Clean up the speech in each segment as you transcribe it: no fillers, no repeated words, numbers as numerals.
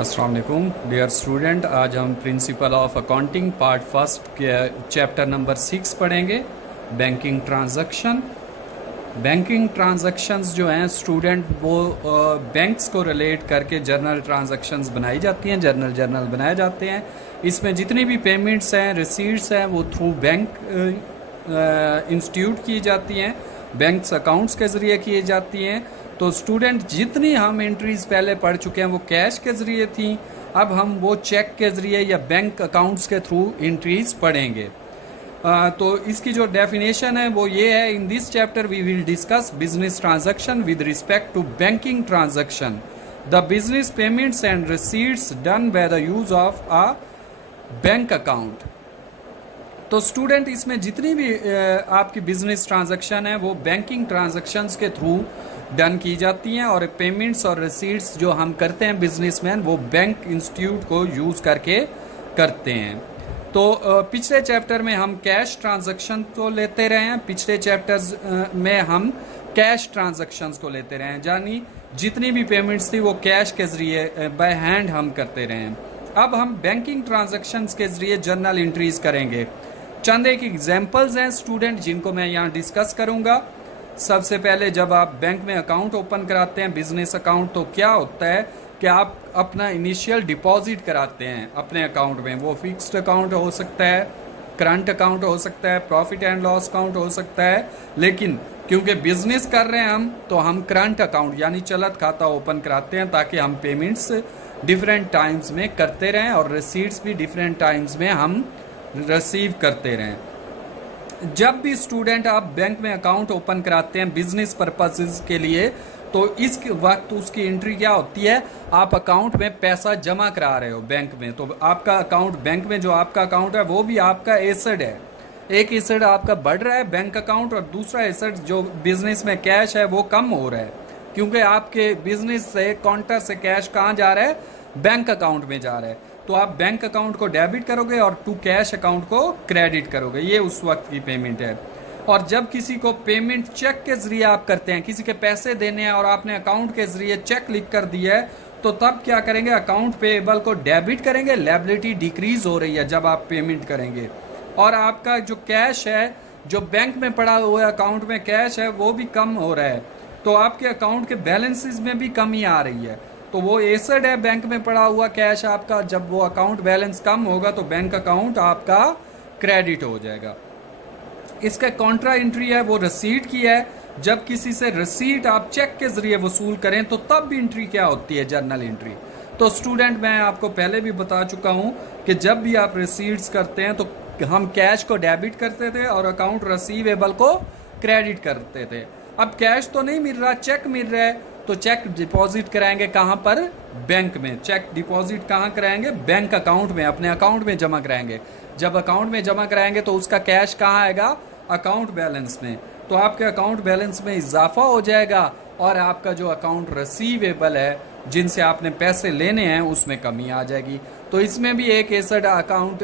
अस्सलाम वालेकुम dear student. आज हम principle of accounting part first के चैप्टर नंबर 6 पढ़ेंगे, बैंकिंग ट्रांजैक्शन। बैंकिंग ट्रांजैक्शंस जो हैं स्टूडेंट वो बैंक्स को रिलेट करके जर्नल ट्रांजैक्शंस बनाई जाती हैं, जर्नल बनाए जाते हैं। इसमें जितनी भी पेमेंट्स हैं, रिसीट्स हैं, वो थ्रू बैंक इंस्टीट्यूट की जाती हैं, बैंक्स अकाउंट्स के ज़रिए की जाती हैं। तो स्टूडेंट जितनी हम एंट्रीज पहले पढ़ चुके हैं वो कैश के ज़रिए थी, अब हम वो चेक के ज़रिए या बैंक अकाउंट्स के थ्रू एंट्रीज पढ़ेंगे। तो इसकी जो डेफिनेशन है वो ये है, in this chapter we will discuss business transaction with respect to banking transaction, the business payments and receipts done by the use of a bank account. तो स्टूडेंट इसमें जितनी भी आपकी बिजनेस ट्रांजैक्शन है वो बैंकिंग ट्रांजैक्शंस के through done की जाती हैं, और पेमेंट्स और रिसीट्स जो हम करते हैं बिजनेसमैन वो बैंक इंस्टीट्यूट को यूज करके करते हैं। तो पिछले चैप्टर में हम कैश ट्रांजैक्शन को लेते रहे हैं, पिछले चैप्टर्स में हम कैश ट्रांजैक्शंस को लेते रहे हैं, यानी जितनी भी पेमेंट्स थी वो कैश के जरिए बाय हैंड हम करते रहे हैं। अब हम बैंकिंग ट्रांजैक्शंस के जरिए जर्नल एंट्रीज करेंगे। चंद एक एग्जांपल्स हैं स्टूडेंट जिनको मैं यहाँ डिस्कस करूंगा। सबसे पहले जब आप बैंक में अकाउंट ओपन कराते हैं, बिजनेस अकाउंट, तो क्या होता है कि आप अपना इनिशियल डिपॉजिट कराते हैं अपने अकाउंट में। वो फिक्स्ड अकाउंट हो सकता है, करंट अकाउंट हो सकता है, प्रॉफिट एंड लॉस अकाउंट हो सकता है, लेकिन क्योंकि बिजनेस कर रहे हैं हम तो हम करंट अकाउंट यानी चलत खाता ओपन कराते हैं ताकि हम पेमेंट्स डिफरेंट टाइम्स में करते रहें और रिसीट्स भी डिफरेंट टाइम्स में हम रिसीव करते रहें। जब भी स्टूडेंट आप बैंक में अकाउंट ओपन कराते हैं बिजनेस पर्पसेस के लिए, तो इस वक्त उसकी एंट्री क्या होती है, आप अकाउंट में पैसा जमा करा रहे हो बैंक में। तो आपका अकाउंट बैंक में जो आपका अकाउंट है वो भी आपका एसेट है। एक एसेट आपका बढ़ रहा है बैंक अकाउंट, और दूसरा एसेट जो बिजनेस में कैश है वो कम हो रहा है, क्योंकि आपके बिजनेस से काउंटर से कैश कहाँ जा रहा है, बैंक अकाउंट में जा रहा है। तो आप बैंक अकाउंट को डेबिट करोगे और टू कैश अकाउंट को क्रेडिट करोगे, ये उस वक्त की पेमेंट है। और जब किसी को पेमेंट चेक के जरिए आप करते हैं, किसी के पैसे देने हैं और आपने अकाउंट के जरिए चेक लिख कर दिया है, तो तब क्या करेंगे, अकाउंट पेएबल को डेबिट करेंगे, लायबिलिटी डिक्रीज हो रही है जब आप पेमेंट करेंगे, और आपका जो कैश है जो बैंक में पड़ा हुआ है, अकाउंट में कैश है, वो भी कम हो रहा है। तो आपके अकाउंट के बैलेंसेस में भी कमी आ रही है। तो वो एसेट है बैंक में पड़ा हुआ कैश आपका, जब वो अकाउंट बैलेंस कम होगा तो बैंक अकाउंट आपका क्रेडिट हो जाएगा। इसका कॉन्ट्रा एंट्री है वो रिसीट की है। जब किसी से रिसीट आप चेक के जरिए वसूल करें तो तब भी एंट्री क्या होती है, जर्नल एंट्री। तो स्टूडेंट मैं आपको पहले भी बता चुका हूं कि जब भी आप रिसीट्स करते हैं तो हम कैश को डेबिट करते थे और अकाउंट रिसीवेबल को क्रेडिट करते थे। अब कैश तो नहीं मिल रहा, चेक मिल रहा है, तो चेक डिपॉजिट कराएंगे कहां पर, बैंक में। चेक डिपॉजिट कहां कराएंगे, बैंक अकाउंट में, अपने अकाउंट में जमा कराएंगे। जब अकाउंट में जमा कराएंगे तो उसका कैश कहां आएगा, अकाउंट बैलेंस में। तो आपके अकाउंट बैलेंस में इजाफा हो जाएगा और आपका जो अकाउंट रिसीवेबल है जिनसे आपने पैसे लेने हैं उसमें कमी आ जाएगी। तो इसमें भी एक एसेट अकाउंट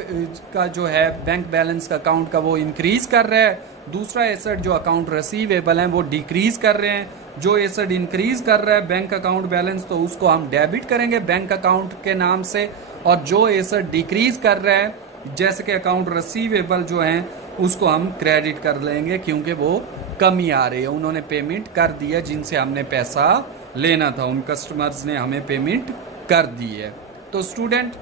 का जो है बैंक बैलेंस का अकाउंट का वो इंक्रीज कर रहा है, दूसरा एसेट जो अकाउंट रिसीवेबल है वो डिक्रीज कर रहे हैं। जो एसेट इंक्रीज कर रहा है बैंक अकाउंट बैलेंस तो उसको हम डेबिट करेंगे बैंक अकाउंट के नाम से, और जो एसेट डिक्रीज कर रहा है जैसे कि अकाउंट रिसीवेबल जो है उसको हम क्रेडिट कर लेंगे, क्योंकि वो कमी आ रही है, उन्होंने पेमेंट कर दिया जिनसे हमने पैसा लेना था, उन कस्टमर्स ने हमें पेमेंट कर दी है। तो स्टूडेंट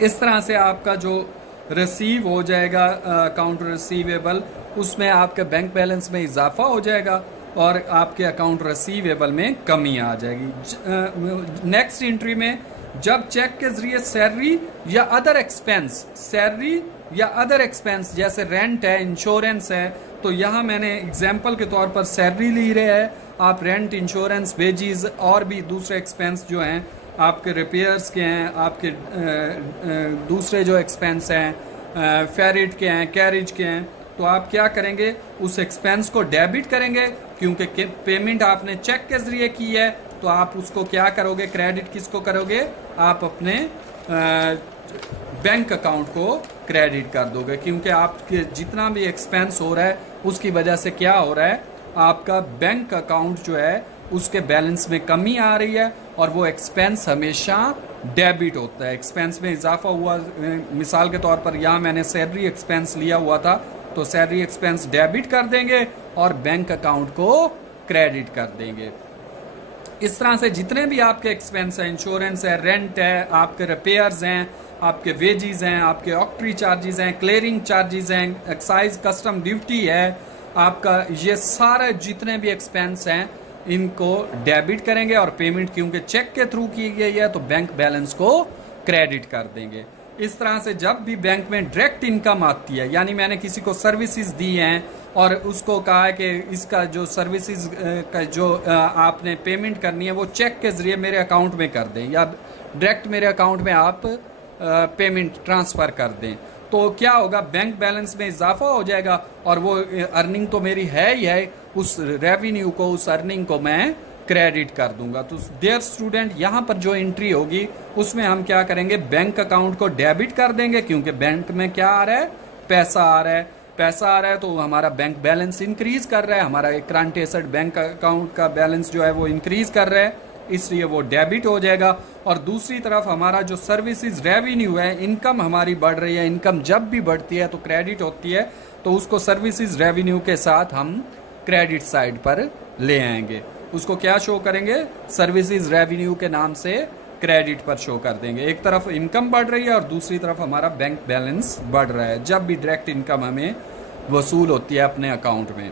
इस तरह से आपका जो रिसीव हो जाएगा अकाउंट रिसीवेबल, उसमें आपके बैंक बैलेंस में इजाफा हो जाएगा और आपके अकाउंट रिसीवेबल में कमी आ जाएगी। नेक्स्ट एंट्री में जब चेक के जरिए सैलरी या अदर एक्सपेंस जैसे रेंट है, इंश्योरेंस है, तो यहाँ मैंने एग्जाम्पल के तौर पर सैलरी ली रहे हैं, आप रेंट, इंश्योरेंस, वेजीज और भी दूसरे एक्सपेंस जो हैं आपके रिपेयर्स के हैं, आपके दूसरे जो एक्सपेंस हैं फेरिट के हैं, कैरेज के हैं, तो आप क्या करेंगे, उस एक्सपेंस को डेबिट करेंगे, क्योंकि पेमेंट आपने चेक के जरिए की है। तो आप उसको क्या करोगे, क्रेडिट किसको करोगे, आप अपने बैंक अकाउंट को क्रेडिट कर दोगे, क्योंकि आपके जितना भी एक्सपेंस हो रहा है उसकी वजह से क्या हो रहा है, आपका बैंक अकाउंट जो है उसके बैलेंस में कमी आ रही है और वो एक्सपेंस हमेशा डेबिट होता है। एक्सपेंस में इजाफा हुआ, मिसाल के तौर पर यहाँ मैंने सैलरी एक्सपेंस लिया हुआ था, तो सैलरी एक्सपेंस डेबिट कर देंगे और बैंक अकाउंट को क्रेडिट कर देंगे। इस तरह से जितने भी आपके एक्सपेंस हैं, इंश्योरेंस है, रेंट है, आपके रिपेयर्स हैं, आपके वेजेस हैं, आपके ऑक्ट्री चार्जेस हैं, क्लियरिंग चार्जेस हैं, एक्साइज कस्टम ड्यूटी है, आपका ये सारे जितने भी एक्सपेंस हैं इनको डेबिट करेंगे और पेमेंट क्योंकि चेक के थ्रू की गई है तो बैंक बैलेंस को क्रेडिट कर देंगे। इस तरह से जब भी बैंक में डायरेक्ट इनकम आती है, यानी मैंने किसी को सर्विसेज दी हैं और उसको कहा है कि इसका जो सर्विसेज का जो आपने पेमेंट करनी है वो चेक के जरिए मेरे अकाउंट में कर दें या डायरेक्ट मेरे अकाउंट में आप पेमेंट ट्रांसफर कर दें, तो क्या होगा, बैंक बैलेंस में इजाफा हो जाएगा और वो अर्निंग तो मेरी है ही है, उस रेवेन्यू को, उस अर्निंग को मैं क्रेडिट कर दूंगा। तो डियर स्टूडेंट, यहाँ पर जो एंट्री होगी उसमें हम क्या करेंगे, बैंक अकाउंट को डेबिट कर देंगे क्योंकि बैंक में क्या आ रहा है, पैसा आ रहा है। पैसा आ रहा है तो हमारा बैंक बैलेंस इंक्रीज कर रहा है, हमारा एक करंट एसेट बैंक अकाउंट का बैलेंस जो है वो इंक्रीज कर रहा है, इसलिए वो डेबिट हो जाएगा। और दूसरी तरफ हमारा जो सर्विसेज रेवेन्यू है, इनकम हमारी बढ़ रही है, इनकम जब भी बढ़ती है तो क्रेडिट होती है, तो उसको सर्विसेज रेवेन्यू के साथ हम क्रेडिट साइड पर ले आएंगे। उसको क्या शो करेंगे, सर्विसेज रेवेन्यू के नाम से क्रेडिट पर शो कर देंगे। एक तरफ इनकम बढ़ रही है और दूसरी तरफ हमारा बैंक बैलेंस बढ़ रहा है जब भी डायरेक्ट इनकम हमें वसूल होती है अपने अकाउंट में।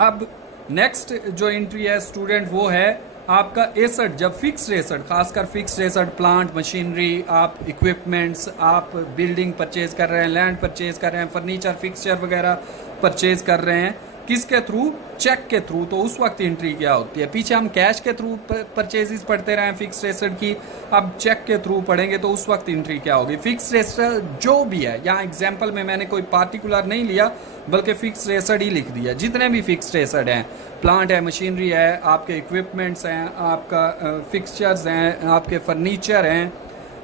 अब नेक्स्ट जो एंट्री है स्टूडेंट वो है आपका एसेट, जब फिक्स्ड एसेट, खासकर फिक्स्ड एसेट, प्लांट मशीनरी, आप इक्विपमेंट्स, आप बिल्डिंग परचेज कर रहे हैं, लैंड परचेज कर रहे हैं, फर्नीचर फिक्सचर वगैरह परचेज कर रहे हैं, किसके थ्रू, चेक के थ्रू, तो उस वक्त एंट्री क्या होती है। पीछे हम कैश के थ्रू परचेजेस पढ़ते रहे हैं फिक्स्ड एसेट की, अब चेक के थ्रू पढ़ेंगे तो उस वक्त एंट्री क्या होगी। फिक्स्ड एसेट जो भी है, यहाँ एग्जांपल में मैंने कोई पार्टिकुलर नहीं लिया बल्कि फिक्स्ड एसेट ही लिख दिया, जितने भी फिक्स्ड एसेट हैं, प्लांट है, मशीनरी है, आपके इक्विपमेंट्स हैं, आपका फिक्सचर्स हैं, आपके फर्नीचर हैं,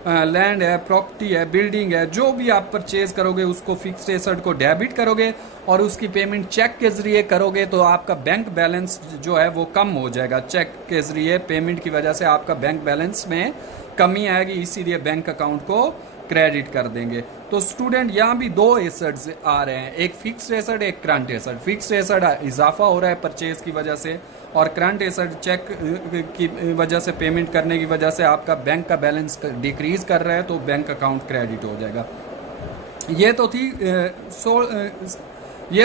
लैंड है, प्रॉपर्टी है, बिल्डिंग है, जो भी आप परचेज करोगे उसको फिक्स्ड एसेट को डेबिट करोगे और उसकी पेमेंट चेक के जरिए करोगे तो आपका बैंक बैलेंस जो है वो कम हो जाएगा। चेक के जरिए पेमेंट की वजह से आपका बैंक बैलेंस में कमी आएगी, इसीलिए बैंक अकाउंट को क्रेडिट कर देंगे। तो स्टूडेंट यहाँ भी दो एसेट्स आ रहे हैं, एक फिक्स्ड एसेट, एक करंट एसेट। फिक्स्ड एसेट इजाफा हो रहा है परचेज की वजह से और करंट एसेट चेक की वजह से, पेमेंट करने की वजह से आपका बैंक का बैलेंस डिक्रीज कर रहा है तो बैंक अकाउंट क्रेडिट हो जाएगा। ये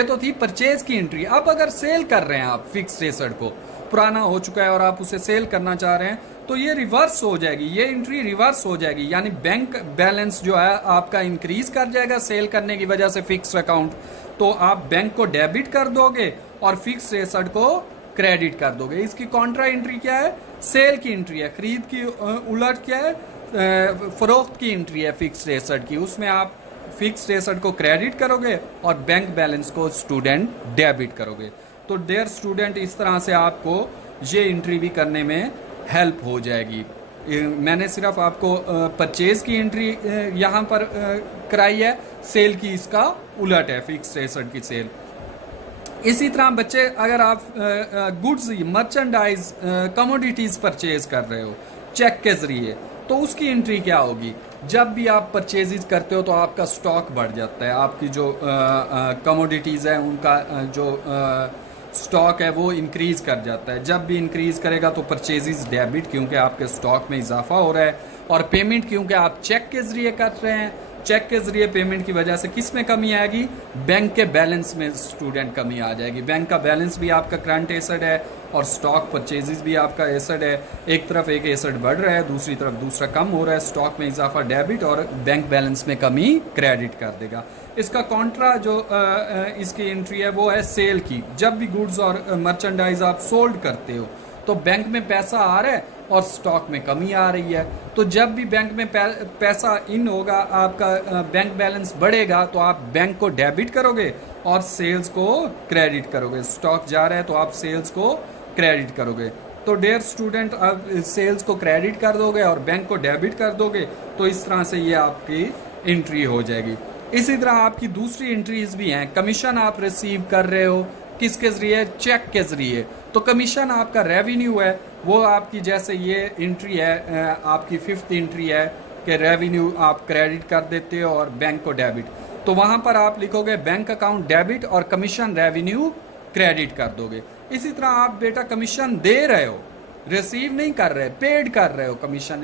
तो थी परचेज की एंट्री। अब अगर सेल कर रहे हैं आप फिक्स्ड एसेट को, पुराना हो चुका है और आप उसे सेल करना चाह रहे हैं तो ये रिवर्स हो जाएगी, ये एंट्री रिवर्स हो जाएगी, यानी बैंक बैलेंस जो है आपका इंक्रीज कर जाएगा सेल करने की वजह से फिक्स्ड अकाउंट, तो आप बैंक को डेबिट कर दोगे और फिक्स्ड एसेट को क्रेडिट कर दोगे। इसकी कॉन्ट्रा एंट्री क्या है, सेल की एंट्री है, खरीद की उलट क्या है, फरोख्त की एंट्री है फिक्स्ड एसेट की, उसमें आप फिक्स्ड एसेट को क्रेडिट करोगे और बैंक बैलेंस को स्टूडेंट डेबिट करोगे। तो डियर स्टूडेंट, इस तरह से आपको ये एंट्री भी करने में हेल्प हो जाएगी। मैंने सिर्फ आपको परचेज की एंट्री यहाँ पर कराई है, सेल की इसका उलट है, फिक्स्ड एसेट की सेल। इसी तरह बच्चे, अगर आप गुड्स, मर्चेंडाइज, कमोडिटीज परचेज कर रहे हो चेक के जरिए तो उसकी एंट्री क्या होगी। जब भी आप परचेजेस करते हो तो आपका स्टॉक बढ़ जाता है, आपकी जो कमोडिटीज है उनका जो स्टॉक है वो इंक्रीज कर जाता है। जब भी इंक्रीज करेगा तो परचेजेस डेबिट क्योंकि आपके स्टॉक में इजाफा हो रहा है, और पेमेंट क्योंकि आप चेक के जरिए कर रहे हैं, चेक के जरिए पेमेंट की वजह से किस में कमी आएगी, बैंक के बैलेंस में स्टूडेंट कमी आ जाएगी। बैंक का बैलेंस भी आपका करंट एसेट है और स्टॉक परचेजेस भी आपका एसेट है, एक तरफ एक एसेट बढ़ रहा है, दूसरी तरफ दूसरा कम हो रहा है, स्टॉक में इजाफा डेबिट और बैंक बैलेंस में कमी क्रेडिट कर देगा। इसका कॉन्ट्रा जो इसकी एंट्री है वो है सेल की। जब भी गुड्स और मर्चेंडाइज आप सोल्ड करते हो तो बैंक में पैसा आ रहा है और स्टॉक में कमी आ रही है, तो जब भी बैंक में पैसा इन होगा, आपका बैंक बैलेंस बढ़ेगा तो आप बैंक को डेबिट करोगे और सेल्स को क्रेडिट करोगे। स्टॉक जा रहा है तो आप सेल्स को क्रेडिट करोगे। तो डियर स्टूडेंट, आप सेल्स को क्रेडिट कर दोगे और बैंक को डेबिट कर दोगे तो इस तरह से ये आपकी एंट्री हो जाएगी। इसी तरह आपकी दूसरी एंट्रीज भी हैं, कमीशन आप रिसीव कर रहे हो किसके जरिए? चेक के जरिए। तो कमीशन आपका रेवेन्यू है, वो आपकी जैसे ये एंट्री है, आपकी 5th एंट्री है कि रेवेन्यू आप क्रेडिट कर देते हो और बैंक को डेबिट। तो वहां पर आप लिखोगे बैंक अकाउंट डेबिट और कमीशन रेवेन्यू क्रेडिट कर दोगे। इसी तरह आप बेटा कमीशन दे रहे हो, रिसीव नहीं कर रहे, पेड कर रहे हो कमीशन।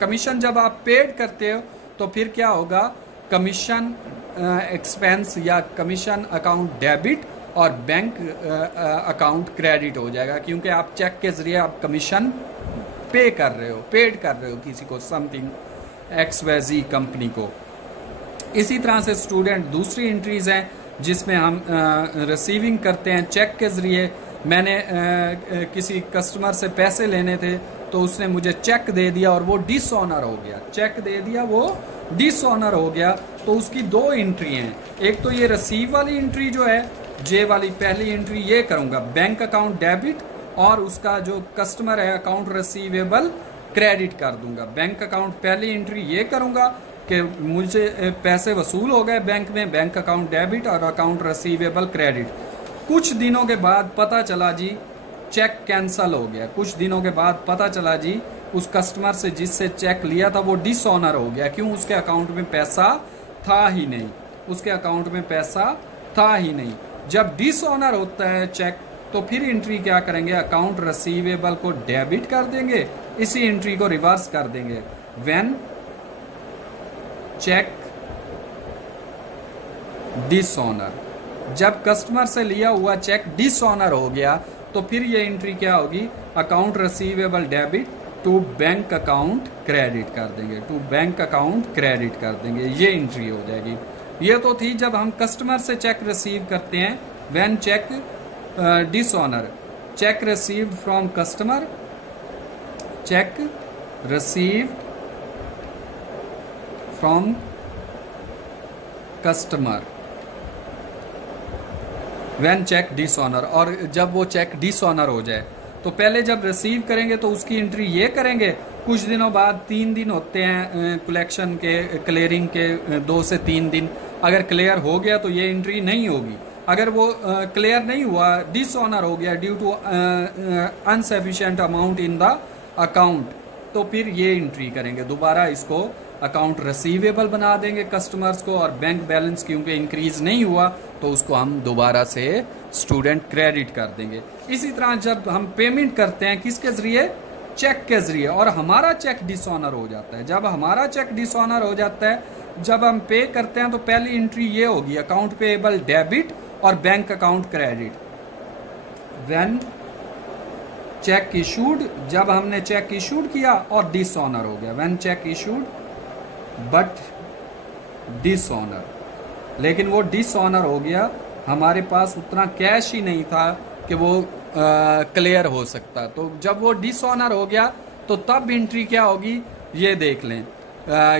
कमीशन जब आप पेड करते हो तो फिर क्या होगा? कमीशन एक्सपेंस या कमीशन अकाउंट डेबिट और बैंक अकाउंट क्रेडिट हो जाएगा, क्योंकि आप चेक के जरिए आप कमीशन पे कर रहे हो, पेड कर रहे हो किसी को, समथिंग XYZ कंपनी को। इसी तरह से स्टूडेंट दूसरी एंट्रीज हैं जिसमें हम रिसीविंग करते हैं चेक के जरिए। मैंने किसी कस्टमर से पैसे लेने थे तो उसने मुझे चेक दे दिया और वो डिसऑनर हो गया, चेक दे दिया वो डिसऑनर हो गया। तो उसकी 2 एंट्री हैं, एक तो ये रिसीव वाली एंट्री जो है, जे वाली पहली एंट्री ये करूंगा बैंक अकाउंट डेबिट, और उसका जो कस्टमर है अकाउंट रिसीवेबल क्रेडिट कर दूंगा। बैंक अकाउंट पहली एंट्री ये करूंगा कि मुझे पैसे वसूल हो गए बैंक में, बैंक अकाउंट डेबिट और अकाउंट रिसीवेबल क्रेडिट। कुछ दिनों के बाद पता चला जी चेक कैंसल हो गया, कुछ दिनों के बाद पता चला जी उस कस्टमर से जिससे चेक लिया था वो डिसऑनर हो गया। क्यों? उसके अकाउंट में पैसा था ही नहीं, उसके अकाउंट में पैसा था ही नहीं। जब डिसऑनर होता है चेक तो फिर एंट्री क्या करेंगे? अकाउंट रिसीवेबल को डेबिट कर देंगे, इसी एंट्री को रिवर्स कर देंगे। व्हेन चेक डिसऑनर, जब कस्टमर से लिया हुआ चेक डिसऑनर हो गया तो फिर ये एंट्री क्या होगी? Account receivable debit to bank account credit कर देंगे, टू बैंक अकाउंट क्रेडिट कर देंगे, ये एंट्री हो जाएगी। ये तो थी जब हम कस्टमर से चेक रिसीव करते हैं, when cheque dishonour, cheque received from customer, cheque received from customer when cheque dishonour. और जब वो चेक डिसऑनर हो जाए तो पहले जब रिसीव करेंगे तो उसकी एंट्री ये करेंगे, कुछ दिनों बाद 3 दिन होते हैं कलेक्शन के, क्लियरिंग के 2 से 3 दिन। अगर क्लियर हो गया तो ये एंट्री नहीं होगी, अगर वो क्लियर नहीं हुआ, डिसऑनर हो गया due to unsufficient amount in the account, तो फिर ये एंट्री करेंगे, दोबारा इसको अकाउंट रिसीवेबल बना देंगे कस्टमर्स को, और बैंक बैलेंस क्योंकि इंक्रीज नहीं हुआ तो उसको हम दोबारा से स्टूडेंट क्रेडिट कर देंगे। इसी तरह जब हम पेमेंट करते हैं किसके जरिए? चेक के जरिए, और हमारा चेक डिसऑनर हो जाता है। जब हमारा चेक डिसऑनर हो जाता है, जब हम पे करते हैं तो पहली एंट्री ये होगी अकाउंट पेएबल डेबिट और bank account credit. When check issued, जब हमने चेक इशूड किया और डिसऑनर हो गया, when check issued but dishonour, लेकिन वो डिसऑनर हो गया, हमारे पास उतना कैश ही नहीं था कि वो क्लियर हो सकता। तो जब वो डिसऑनर हो गया तो तब एंट्री क्या होगी ये देख लें।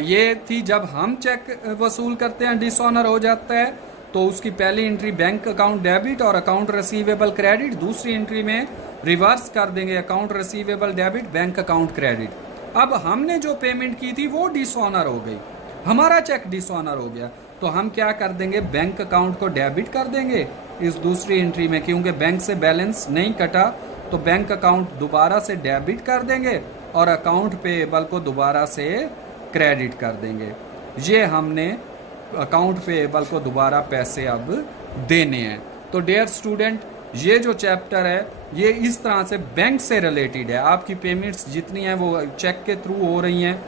ये थी जब हम चेक वसूल करते हैं डिसऑनर हो जाता है तो उसकी पहली एंट्री बैंक अकाउंट डेबिट और अकाउंट रिसीवेबल क्रेडिट, दूसरी एंट्री में रिवर्स कर देंगे account receivable debit bank account credit. अब हमने जो पेमेंट की थी वो डिसऑनर हो गई, हमारा चेक डिसऑनर हो गया, तो हम क्या कर देंगे? बैंक अकाउंट को डेबिट कर देंगे इस दूसरी एंट्री में, क्योंकि बैंक से बैलेंस नहीं कटा तो बैंक अकाउंट दोबारा से डेबिट कर देंगे और अकाउंट पेएबल को दोबारा से क्रेडिट कर देंगे। ये हमने अकाउंट पेएबल को दोबारा पैसे अब देने हैं। तो डियर स्टूडेंट, ये जो चैप्टर है ये इस तरह से बैंक से रिलेटेड है। आपकी पेमेंट्स जितनी हैं वो चेक के थ्रू हो रही हैं।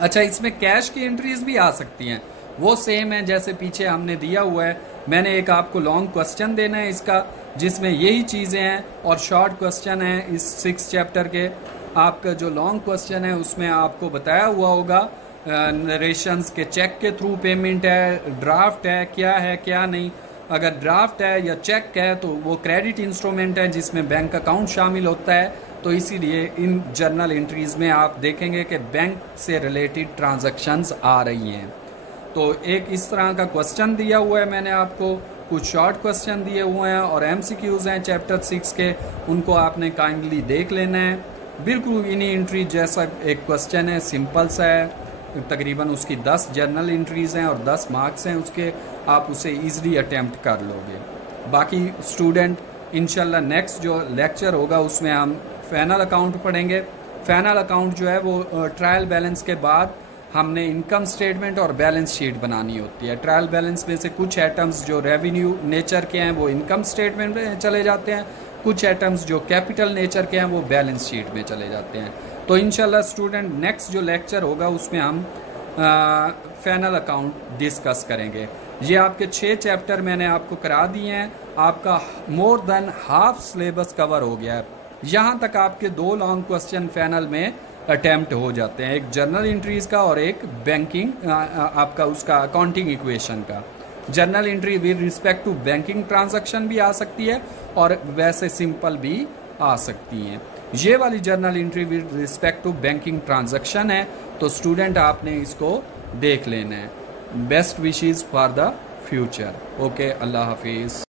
अच्छा, इसमें कैश की एंट्रीज भी आ सकती हैं, वो सेम है जैसे पीछे हमने दिया हुआ है। मैंने एक आपको लॉन्ग क्वेश्चन देना है इसका, जिसमें यही चीज़ें हैं, और शॉर्ट क्वेश्चन है इस 6 चैप्टर के। आपका जो लॉन्ग क्वेश्चन है उसमें आपको बताया हुआ होगा नरेशंस के चेक के थ्रू पेमेंट है, ड्राफ्ट है, क्या है क्या नहीं। अगर ड्राफ्ट है या चेक है तो वो क्रेडिट इंस्ट्रूमेंट है जिसमें बैंक अकाउंट शामिल होता है। तो इसीलिए इन जर्नल एंट्रीज में आप देखेंगे कि बैंक से रिलेटेड ट्रांजैक्शंस आ रही हैं। तो एक इस तरह का क्वेश्चन दिया हुआ है मैंने आपको, कुछ शॉर्ट क्वेश्चन दिए हुए हैं और एमसीक्यूज हैं चैप्टर 6 के, उनको आपने काइंडली देख लेना है। बिल्कुल इन्हीं एंट्री जैसा एक क्वेश्चन है, सिंपल सा है, तकरीबन उसकी 10 जर्नल एंट्रीज हैं और 10 मार्क्स हैं उसके, आप उसे ईजिली अटेम्प्ट कर लोगे। बाकी स्टूडेंट इंशाल्लाह नेक्स्ट जो लेक्चर होगा उसमें हम फाइनल अकाउंट पढ़ेंगे। फाइनल अकाउंट जो है वो ट्रायल बैलेंस के बाद हमने इनकम स्टेटमेंट और बैलेंस शीट बनानी होती है। ट्रायल बैलेंस में से कुछ आइटम्स जो रेवेन्यू नेचर के हैं वो इनकम स्टेटमेंट में चले जाते हैं, कुछ आइटम्स जो कैपिटल नेचर के हैं वो बैलेंस शीट में चले जाते हैं। तो इंशाल्लाह स्टूडेंट नेक्स्ट जो लेक्चर होगा उसमें हम फाइनल अकाउंट डिस्कस करेंगे। ये आपके 6 चैप्टर मैंने आपको करा दिए हैं, आपका more than half syllabus cover हो गया है। यहाँ तक आपके 2 लॉन्ग क्वेश्चन फाइनल में अटेम्प्ट हो जाते हैं, एक जर्नल एंट्रीज का और एक बैंकिंग आपका उसका अकाउंटिंग इक्वेशन का। Journal entry with respect to banking transaction भी आ सकती है और वैसे सिंपल भी आ सकती हैं। ये वाली journal entry with respect to banking transaction है, तो स्टूडेंट आपने इसको देख लेना है। Best wishes for the future. Okay, अल्लाह हाफिज़।